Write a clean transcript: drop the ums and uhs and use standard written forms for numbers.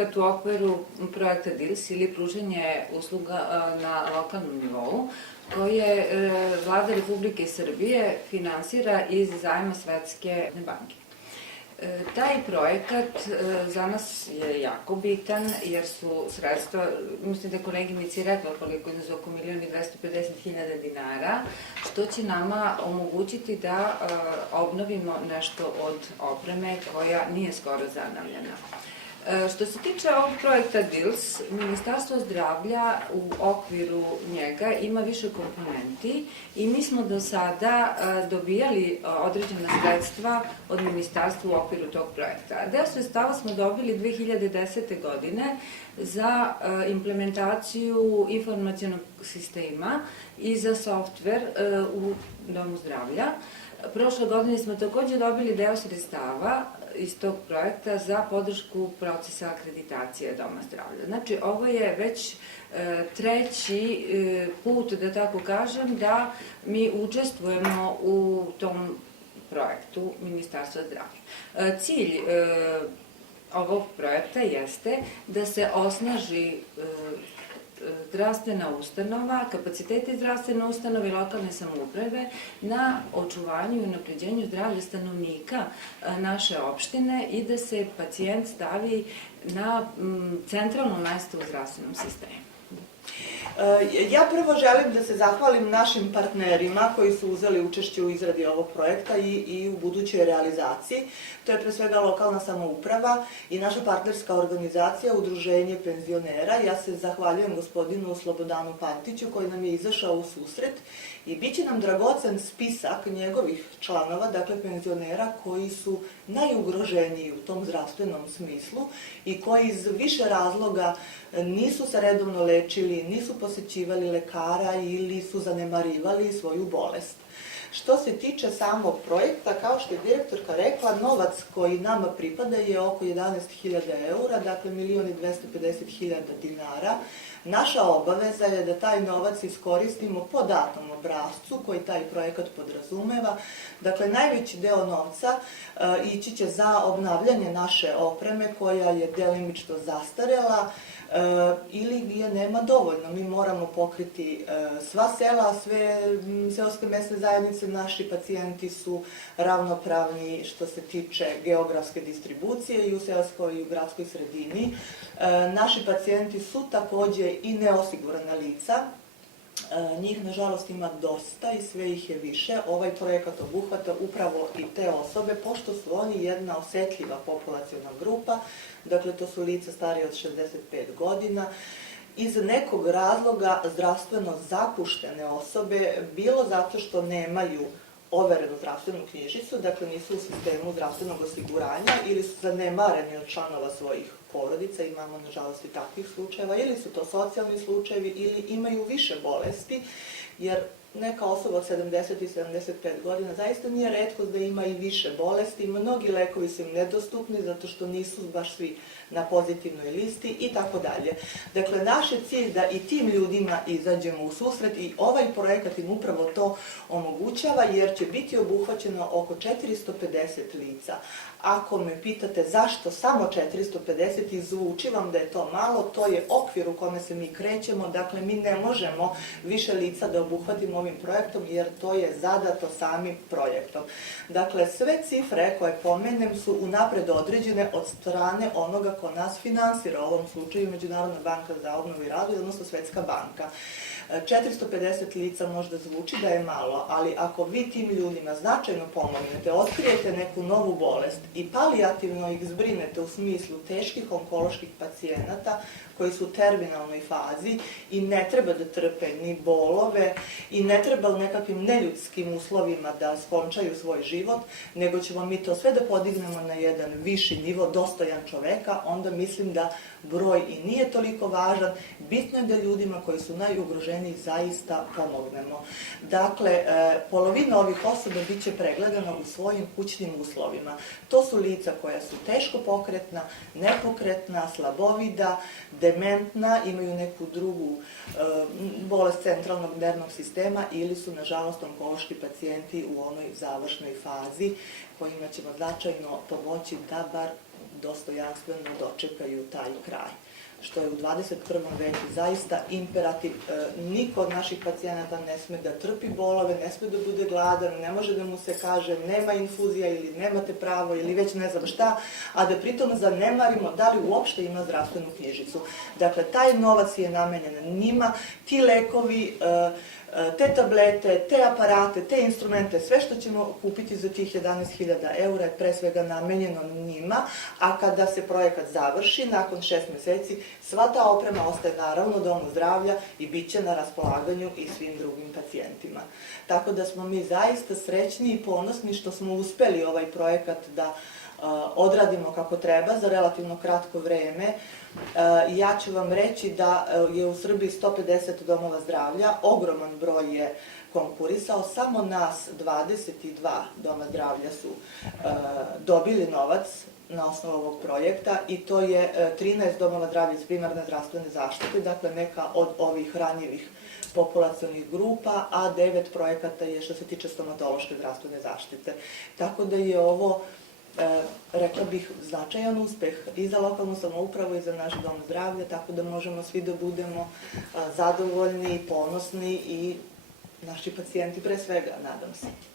projekat u okviru projekta DILS ili pružanje usluga na lokalnom nivou, koje Vlada Republike Srbije finansira iz zajma Svetske banke. Taj projekat za nas je jako bitan jer su sredstva, mislim da je koleginici rekla koliko je za oko 1.250.000 dinara, što će nama omogućiti da obnovimo nešto od opreme koja nije skoro zanavljena. Što se tiče ovog projekta DILS, Ministarstvo zdravlja u okviru njega ima više komponenti i mi smo do sada dobijali određena sredstva od ministarstva u okviru tog projekta. Deo sredstava smo dobili 2010. godine za implementaciju informacionog sistema i za softver u Domu zdravlja. Prošle godine smo takođe dobili deo sredstava iz tog projekta za podršku procesa akreditacije Doma zdravlja. Znači, ovo je već treći put, da tako kažem, da mi učestvujemo u tom projektu Ministarstva zdravlja. Cilj ovog projekta jeste da se osnaži zdravstvena ustanova, kapaciteti zdravstvene ustanove i lokalne samouprave na očuvanju i unapređenju zdravlja stanovnika naše opštine i da se pacijent stavi na centralno mesto u zdravstvenom sistemu. Ja prvo želim da se zahvalim našim partnerima koji su uzeli učešće u izradi ovog projekta i u budućoj realizaciji. To je pre svega lokalna samouprava i naša partnerska organizacija Udruženje penzionera. Ja se zahvaljujem gospodinu Slobodanu Pantiću koji nam je izašao u susret i bit će nam dragocen spisak njegovih članova, dakle penzionera koji su najugroženiji u tom zdravstvenom smislu i koji iz više razloga nisu se redovno lečili, nisu posećivali lekara ili su zanemarivali svoju bolest. Što se tiče samog projekta, kao što je direktorka rekla, novac koji nama pripada je oko 11.000 eura, dakle 1.250.000 dinara. Naša obaveza je da taj novac iskoristimo po datom obrascu koji taj projekat podrazumeva. Dakle, najveći deo novca ići će za obnavljanje naše opreme koja je delimično zastarela ili je nema dovoljno. Mi moramo pokriti sva sela, sve seoske mesne zajednice, naši pacijenti su ravnopravni što se tiče geografske distribucije i u seoskoj i u gradskoj sredini. Naši pacijenti su takođe i neosigurana lica. Njih, nažalost, ima dosta i sve ih je više. Ovaj projekat obuhvata upravo i te osobe, pošto su oni jedna osetljiva populaciona grupa, dakle to su lica starije od 65 godina, iz nekog razloga zdravstveno zapuštene osobe, bilo zato što nemaju overenu zdravstvenu knjižicu, dakle nisu u sistemu zdravstvenog osiguranja ili su zanemareni od članova svojih porodica, imamo nažalost i takvih slučajeva, ili su to socijalni slučajevi ili imaju više bolesti, jer neka osoba od 70 i 75 godina zaista nije retkost da ima i više bolesti, mnogi lekovi su im nedostupni zato što nisu baš svi na pozitivnoj listi i tako dalje. Dakle, naš je cilj da i tim ljudima izađemo u susret i ovaj projekat im upravo to omogućava jer će biti obuhvaćeno oko 450 lica. Ako me pitate zašto samo 450 i zvuči vam da je to malo, to je okvir u kome se mi krećemo, dakle mi ne možemo više lica da obuhvatimo ovim projektom jer to je zadato samim projektom. Dakle, sve cifre koje pomenem su unapred određene od strane onoga ko nas finansira, u ovom slučaju Međunarodna banka za obnovu i razvoj, odnosno Svetska banka. 450 lica možda zvuči da je malo, ali ako vi tim ljudima značajno pomognete, otkrijete neku novu bolest i palijativno ih zbrinete u smislu teških onkoloških pacijenata koji su u terminalnoj fazi i ne treba da trpe ni bolove i ne treba u nekakvim neljudskim uslovima da skončaju svoj život, nego ćemo mi to sve da podignemo na jedan viši nivo, dostojan čoveka, onda mislim da broj i nije toliko važan. Bitno je da ljudima koji su najugroženiji zaista pomognemo. Dakle, polovina ovih osoba bit će pregledana u svojim kućnim uslovima. To su lica koja su teško pokretna, nepokretna, slabovida, dementna, imaju neku drugu bolest centralnog nervnog sistema ili su, nažalost, onkološki pacijenti u onoj završnoj fazi kojima ćemo značajno pomoći da bar dostojanstveno dočekaju taj kraj, što je u 21. veku zaista imperativ. Niko od naših pacijenata ne sme da trpi bolove, ne sme da bude gladan, ne može da mu se kaže nema infuzija ili nemate pravo ili već ne znam šta, a da pritom zanemarimo da li uopšte ima zdravstvenu knjižicu. Dakle, taj novac je namenjen njima, ti lekovi, te tablete, te aparate, te instrumente, sve što ćemo kupiti za tih 11.000 eura je pre svega namenjeno njima, a kada se projekat završi, nakon 6 meseci, sva ta oprema ostaje naravno domu zdravlja i bit će na raspolaganju i svim drugim pacijentima. Tako da smo mi zaista srećni i ponosni što smo uspeli ovaj projekat da odradimo kako treba za relativno kratko vreme. Ja ću vam reći da je u Srbiji 150 domova zdravlja, ogroman broj je konkurisao, samo nas 22 doma zdravlja su dobili novac na osnovu ovog projekta i to je 13 domova zdravlja iz primarne zdravstvene zaštite, dakle neka od ovih ranjivih populacionih grupa, a 9 projekata je što se tiče stomatološke zdravstvene zaštite. Tako da je ovo, rekla bih, značajan uspeh i za lokalnu samoupravu i za naš dom zdravlja, tako da možemo svi da budemo zadovoljni, ponosni i naši pacijenti pre svega, nadam se.